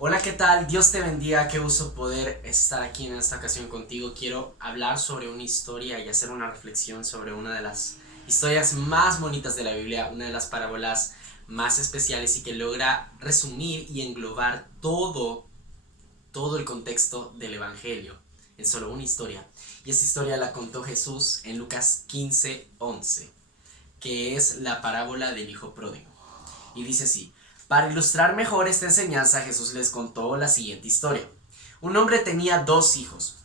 Hola, ¿qué tal? Dios te bendiga, qué gusto poder estar aquí en esta ocasión contigo. Quiero hablar sobre una historia y hacer una reflexión sobre una de las historias más bonitas de la Biblia, una de las parábolas más especiales y que logra resumir y englobar todo el contexto del Evangelio en solo una historia. Y esa historia la contó Jesús en Lucas 15:11, que es la parábola del hijo pródigo. Y dice así: para ilustrar mejor esta enseñanza, Jesús les contó la siguiente historia. Un hombre tenía dos hijos.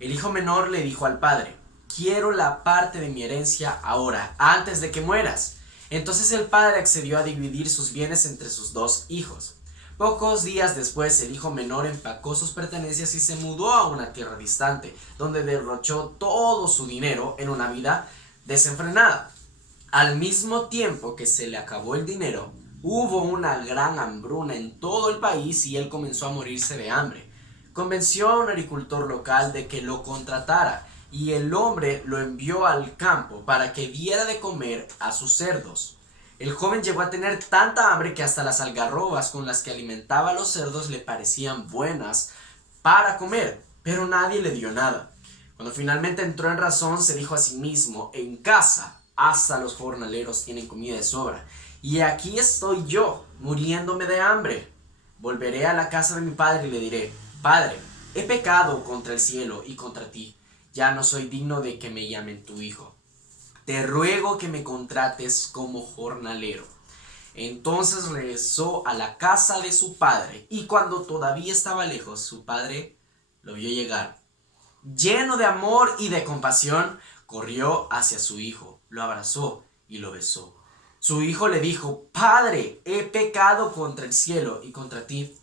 El hijo menor le dijo al padre: quiero la parte de mi herencia ahora, antes de que mueras. Entonces el padre accedió a dividir sus bienes entre sus dos hijos. Pocos días después, el hijo menor empacó sus pertenencias y se mudó a una tierra distante, donde derrochó todo su dinero en una vida desenfrenada. Al mismo tiempo que se le acabó el dinero, hubo una gran hambruna en todo el país y él comenzó a morirse de hambre. Convenció a un agricultor local de que lo contratara y el hombre lo envió al campo para que diera de comer a sus cerdos. El joven llegó a tener tanta hambre que hasta las algarrobas con las que alimentaba a los cerdos le parecían buenas para comer, pero nadie le dio nada. Cuando finalmente entró en razón, se dijo a sí mismo: en casa hasta los jornaleros tienen comida de sobra, y aquí estoy yo, muriéndome de hambre. Volveré a la casa de mi padre y le diré: Padre, he pecado contra el cielo y contra ti, ya no soy digno de que me llamen tu hijo. Te ruego que me contrates como jornalero. Entonces regresó a la casa de su padre, y cuando todavía estaba lejos, su padre lo vio llegar. Lleno de amor y de compasión, corrió hacia su hijo, lo abrazó y lo besó. Su hijo le dijo: Padre, he pecado contra el cielo y contra ti,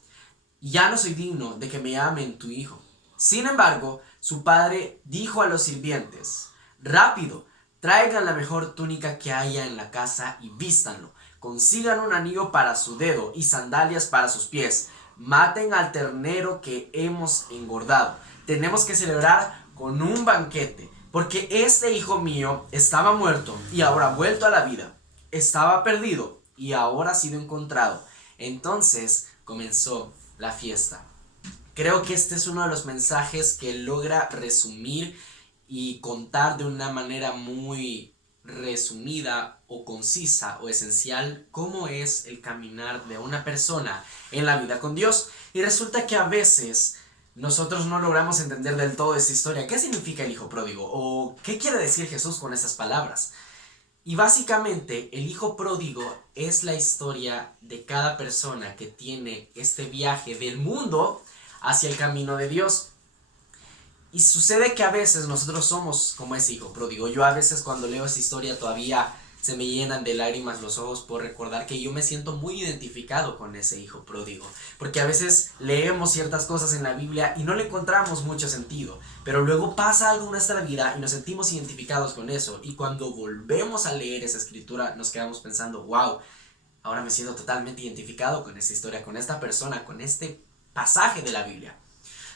y ya no soy digno de que me llamen tu hijo. Sin embargo, su padre dijo a los sirvientes: rápido, traigan la mejor túnica que haya en la casa y vístanlo. Consigan un anillo para su dedo y sandalias para sus pies. Maten al ternero que hemos engordado. Tenemos que celebrar con un banquete, porque este hijo mío estaba muerto y ahora ha vuelto a la vida. Estaba perdido y ahora ha sido encontrado. Entonces comenzó la fiesta. Creo que este es uno de los mensajes que logra resumir y contar de una manera muy resumida o concisa o esencial cómo es el caminar de una persona en la vida con Dios. Y resulta que a veces nosotros no logramos entender del todo esta historia. ¿Qué significa el hijo pródigo? ¿O qué quiere decir Jesús con esas palabras? Y básicamente el hijo pródigo es la historia de cada persona que tiene este viaje del mundo hacia el camino de Dios. Y sucede que a veces nosotros somos como ese hijo pródigo. Yo a veces cuando leo esta historia todavía se me llenan de lágrimas los ojos por recordar que yo me siento muy identificado con ese hijo pródigo. Porque a veces leemos ciertas cosas en la Biblia y no le encontramos mucho sentido. Pero luego pasa algo en nuestra vida y nos sentimos identificados con eso. Y cuando volvemos a leer esa escritura nos quedamos pensando: wow, ahora me siento totalmente identificado con esta historia, con esta persona, con este pasaje de la Biblia.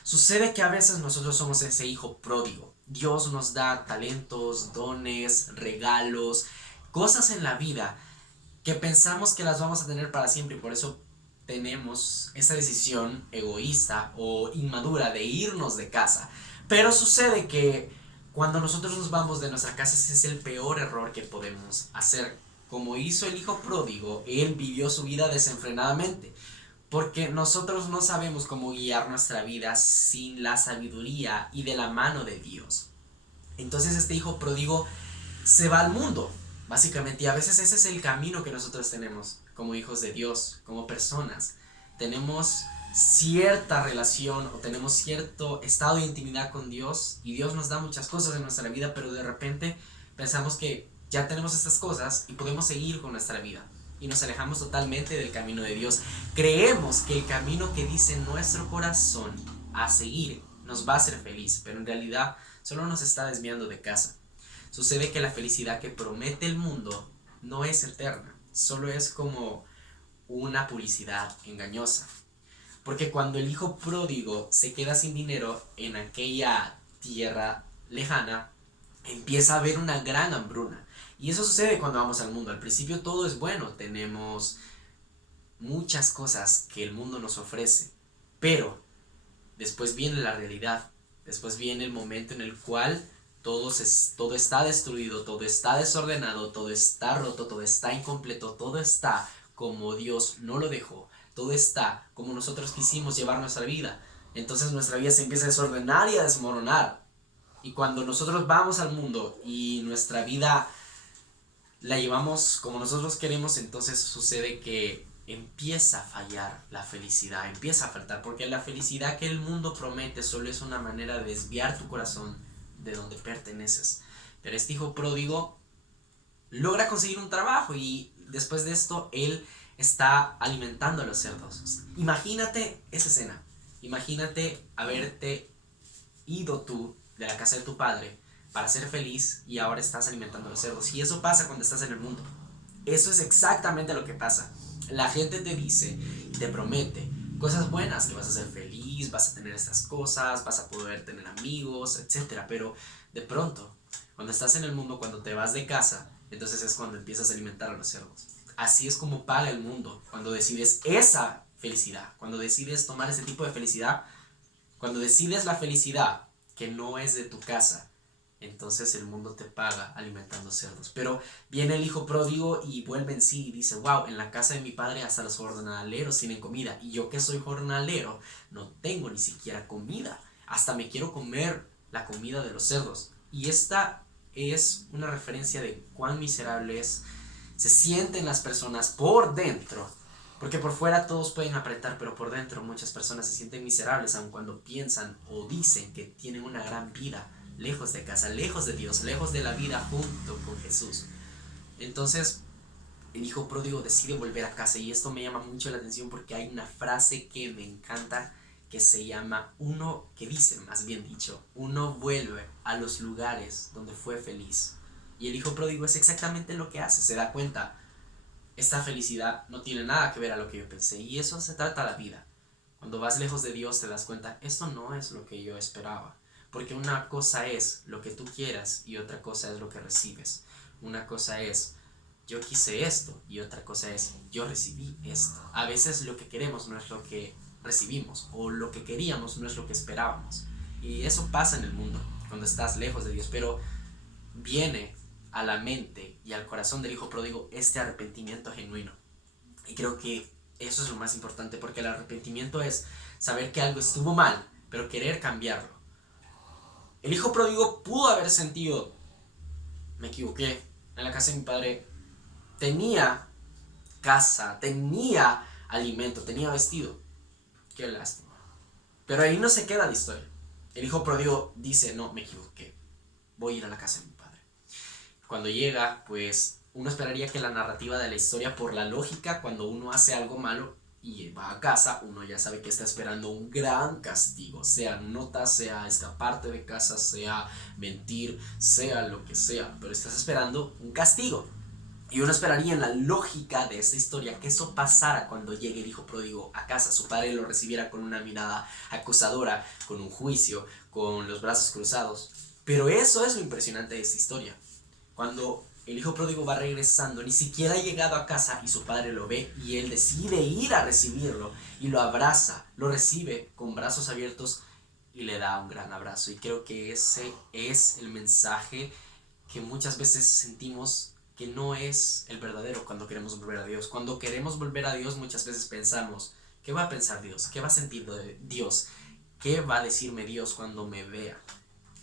Sucede que a veces nosotros somos ese hijo pródigo. Dios nos da talentos, dones, regalos, cosas en la vida que pensamos que las vamos a tener para siempre, y por eso tenemos esa decisión egoísta o inmadura de irnos de casa. Pero sucede que cuando nosotros nos vamos de nuestra casa, ese es el peor error que podemos hacer. Como hizo el hijo pródigo, él vivió su vida desenfrenadamente. Porque nosotros no sabemos cómo guiar nuestra vida sin la sabiduría y de la mano de Dios. Entonces este hijo pródigo se va al mundo, básicamente. Y a veces ese es el camino que nosotros tenemos como hijos de Dios, como personas. Tenemos cierta relación o tenemos cierto estado de intimidad con Dios y Dios nos da muchas cosas en nuestra vida, pero de repente pensamos que ya tenemos estas cosas y podemos seguir con nuestra vida y nos alejamos totalmente del camino de Dios. Creemos que el camino que dice nuestro corazón a seguir nos va a hacer feliz, pero en realidad solo nos está desviando de casa. Sucede que la felicidad que promete el mundo no es eterna, solo es como una publicidad engañosa. Porque cuando el hijo pródigo se queda sin dinero en aquella tierra lejana, empieza a haber una gran hambruna. Y eso sucede cuando vamos al mundo. Al principio todo es bueno, tenemos muchas cosas que el mundo nos ofrece. Pero después viene la realidad, después viene el momento en el cual todo está destruido, todo está desordenado, todo está roto, todo está incompleto, todo está como Dios no lo dejó, todo está como nosotros quisimos llevar nuestra vida. Entonces nuestra vida se empieza a desordenar y a desmoronar. Y cuando nosotros vamos al mundo y nuestra vida la llevamos como nosotros queremos, entonces sucede que empieza a fallar la felicidad, empieza a faltar, porque la felicidad que el mundo promete solo es una manera de desviar tu corazón de donde perteneces. Pero este hijo pródigo logra conseguir un trabajo y después de esto él está alimentando a los cerdos. Imagínate esa escena, imagínate haberte ido tú de la casa de tu padre para ser feliz y ahora estás alimentando a los cerdos. Y eso pasa cuando estás en el mundo. Eso es exactamente lo que pasa. La gente te dice y te promete cosas buenas, que vas a ser feliz, vas a tener estas cosas, vas a poder tener amigos, etcétera. Pero de pronto, cuando estás en el mundo, cuando te vas de casa, entonces es cuando empiezas a alimentar a los cerdos. Así es como paga el mundo cuando decides esa felicidad, cuando decides tomar ese tipo de felicidad, cuando decides la felicidad que no es de tu casa, entonces el mundo te paga alimentando cerdos. Pero viene el hijo pródigo y vuelve en sí y dice, wow, en la casa de mi padre hasta los jornaleros tienen comida. Y yo que soy jornalero no tengo ni siquiera comida. Hasta me quiero comer la comida de los cerdos. Y esta es una referencia de cuán miserables se sienten las personas por dentro. Porque por fuera todos pueden apretar, pero por dentro muchas personas se sienten miserables aun cuando piensan o dicen que tienen una gran vida, lejos de casa, lejos de Dios, lejos de la vida junto con Jesús. Entonces el hijo pródigo decide volver a casa y esto me llama mucho la atención porque hay una frase que me encanta que se llama que dice, más bien dicho, uno vuelve a los lugares donde fue feliz. Y el hijo pródigo es exactamente lo que hace, se da cuenta, esta felicidad no tiene nada que ver a lo que yo pensé, y eso se trata la vida. Cuando vas lejos de Dios te das cuenta, esto no es lo que yo esperaba. Porque una cosa es lo que tú quieras y otra cosa es lo que recibes. Una cosa es, yo quise esto y otra cosa es, yo recibí esto. A veces lo que queremos no es lo que recibimos o lo que queríamos no es lo que esperábamos. Y eso pasa en el mundo cuando estás lejos de Dios. Pero viene a la mente y al corazón del hijo pródigo este arrepentimiento genuino. Y creo que eso es lo más importante, porque el arrepentimiento es saber que algo estuvo mal, pero querer cambiarlo. El hijo pródigo pudo haber sentido, me equivoqué, en la casa de mi padre tenía casa, tenía alimento, tenía vestido. Qué lástima. Pero ahí no se queda la historia. El hijo pródigo dice, no, me equivoqué, voy a ir a la casa de mi padre. Cuando llega, pues uno esperaría que la narrativa de la historia, por la lógica, cuando uno hace algo malo y va a casa, uno ya sabe que está esperando un gran castigo, sea nota, sea escaparte de casa, sea mentir, sea lo que sea, pero estás esperando un castigo. Y uno esperaría en la lógica de esta historia que eso pasara cuando llegue el hijo pródigo a casa, su padre lo recibiera con una mirada acusadora, con un juicio, con los brazos cruzados. Pero eso es lo impresionante de esta historia. Cuando el hijo pródigo va regresando, ni siquiera ha llegado a casa y su padre lo ve y él decide ir a recibirlo y lo abraza, lo recibe con brazos abiertos y le da un gran abrazo. Y creo que ese es el mensaje que muchas veces sentimos que no es el verdadero cuando queremos volver a Dios. Cuando queremos volver a Dios muchas veces pensamos, ¿qué va a pensar Dios? ¿Qué va a sentir Dios? ¿Qué va a decirme Dios cuando me vea?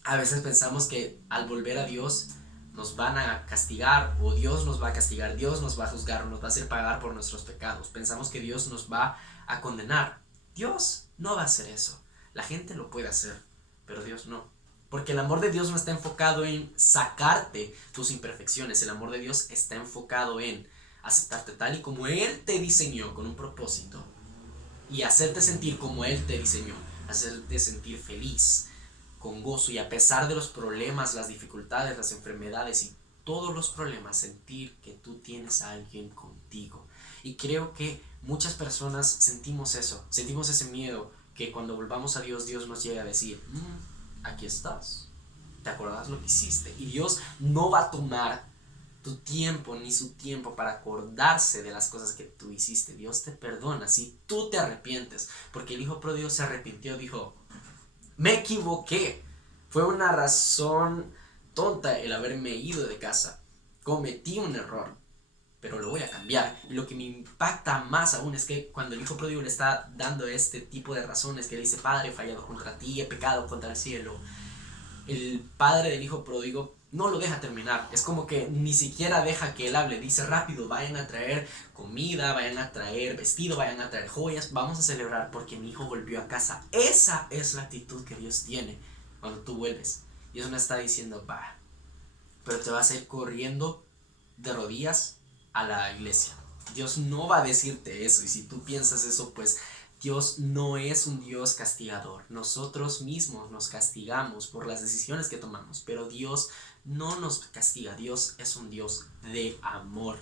A veces pensamos que al volver a Dios nos van a castigar o Dios nos va a castigar, Dios nos va a juzgar o nos va a hacer pagar por nuestros pecados. Pensamos que Dios nos va a condenar. Dios no va a hacer eso. La gente lo puede hacer, pero Dios no. Porque el amor de Dios no está enfocado en sacarte tus imperfecciones. El amor de Dios está enfocado en aceptarte tal y como Él te diseñó con un propósito y hacerte sentir como Él te diseñó, hacerte sentir feliz, con gozo, y a pesar de los problemas, las dificultades, las enfermedades y todos los problemas, sentir que tú tienes a alguien contigo. Y creo que muchas personas sentimos eso, sentimos ese miedo que cuando volvamos a Dios, Dios nos llega a decir, aquí estás, ¿te acordás lo que hiciste? Y Dios no va a tomar tu tiempo ni su tiempo para acordarse de las cosas que tú hiciste. Dios te perdona si tú te arrepientes, porque el hijo pródigo se arrepintió, dijo, me equivoqué, fue una razón tonta el haberme ido de casa, cometí un error, pero lo voy a cambiar. Y lo que me impacta más aún es que cuando el hijo pródigo le está dando este tipo de razones, que le dice, padre, he fallado contra ti, he pecado contra el cielo, el padre del hijo pródigo no lo deja terminar. Es como que ni siquiera deja que él hable. Dice, rápido, vayan a traer comida, vayan a traer vestido, vayan a traer joyas, vamos a celebrar porque mi hijo volvió a casa. Esa es la actitud que Dios tiene cuando tú vuelves. Dios no está diciendo, va, pero te vas a ir corriendo de rodillas a la iglesia. Dios no va a decirte eso, y si tú piensas eso, pues Dios no es un Dios castigador. Nosotros mismos nos castigamos por las decisiones que tomamos, pero Dios no nos castiga. Dios es un Dios de amor.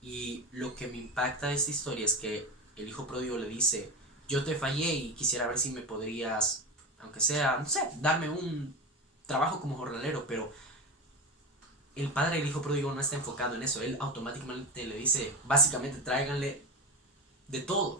Y lo que me impacta de esta historia es que el hijo pródigo le dice, yo te fallé y quisiera ver si me podrías, aunque sea, no sé, darme un trabajo como jornalero, pero el padre del hijo pródigo no está enfocado en eso. Él automáticamente le dice, básicamente tráiganle de todo.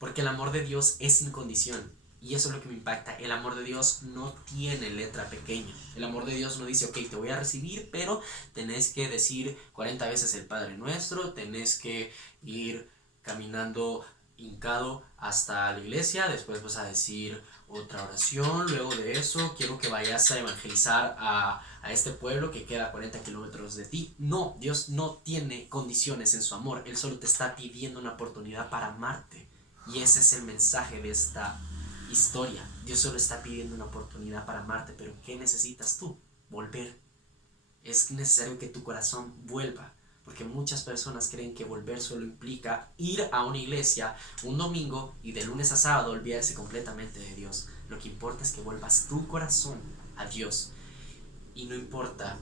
Porque el amor de Dios es sin condición. Y eso es lo que me impacta. El amor de Dios no tiene letra pequeña. El amor de Dios no dice, ok, te voy a recibir, pero tenés que decir 40 veces el Padre Nuestro, tenés que ir caminando hincado hasta la iglesia, después vas a decir otra oración, luego de eso quiero que vayas a evangelizar a este pueblo que queda a 40 kilómetros de ti. No, Dios no tiene condiciones en su amor, Él solo te está pidiendo una oportunidad para amarte. Y ese es el mensaje de esta historia. Dios solo está pidiendo una oportunidad para amarte, pero ¿qué necesitas tú? Volver. Es necesario que tu corazón vuelva, porque muchas personas creen que volver solo implica ir a una iglesia un domingo y de lunes a sábado olvidarse completamente de Dios. Lo que importa es que vuelvas tu corazón a Dios. Y no importa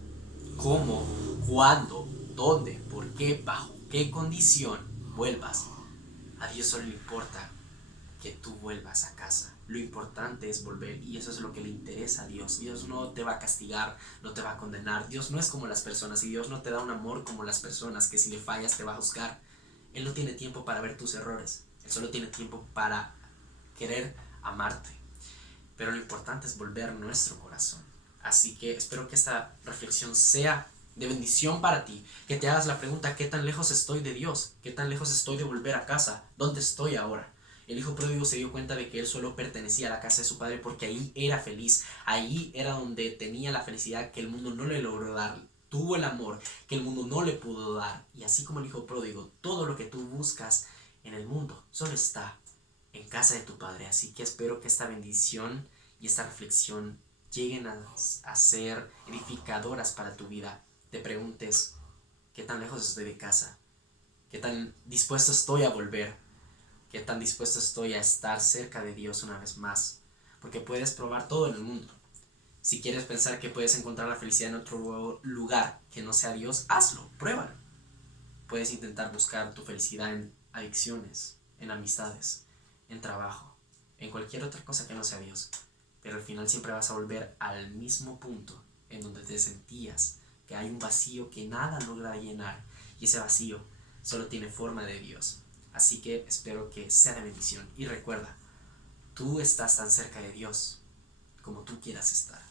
cómo, cuándo, dónde, por qué, bajo qué condición vuelvas. A Dios solo le importa que tú vuelvas a casa. Lo importante es volver, y eso es lo que le interesa a Dios. Dios no te va a castigar, no te va a condenar. Dios no es como las personas, y Dios no te da un amor como las personas que si le fallas te va a juzgar. Él no tiene tiempo para ver tus errores. Él solo tiene tiempo para querer amarte. Pero lo importante es volver nuestro corazón. Así que espero que esta reflexión sea de bendición para ti, que te hagas la pregunta, ¿qué tan lejos estoy de Dios? ¿Qué tan lejos estoy de volver a casa? ¿Dónde estoy ahora? El hijo pródigo se dio cuenta de que él solo pertenecía a la casa de su padre porque ahí era feliz, ahí era donde tenía la felicidad que el mundo no le logró dar, tuvo el amor que el mundo no le pudo dar. Y así como el hijo pródigo, todo lo que tú buscas en el mundo solo está en casa de tu padre. Así que espero que esta bendición y esta reflexión lleguen a ser edificadoras para tu vida. Te preguntes, ¿qué tan lejos estoy de casa? ¿Qué tan dispuesto estoy a volver? ¿Qué tan dispuesto estoy a estar cerca de Dios una vez más? Porque puedes probar todo en el mundo. Si quieres pensar que puedes encontrar la felicidad en otro lugar que no sea Dios, hazlo, pruébalo. Puedes intentar buscar tu felicidad en adicciones, en amistades, en trabajo, en cualquier otra cosa que no sea Dios. Pero al final siempre vas a volver al mismo punto en donde te sentías que hay un vacío que nada logra llenar, y ese vacío solo tiene forma de Dios. Así que espero que sea de bendición, y recuerda, tú estás tan cerca de Dios como tú quieras estar.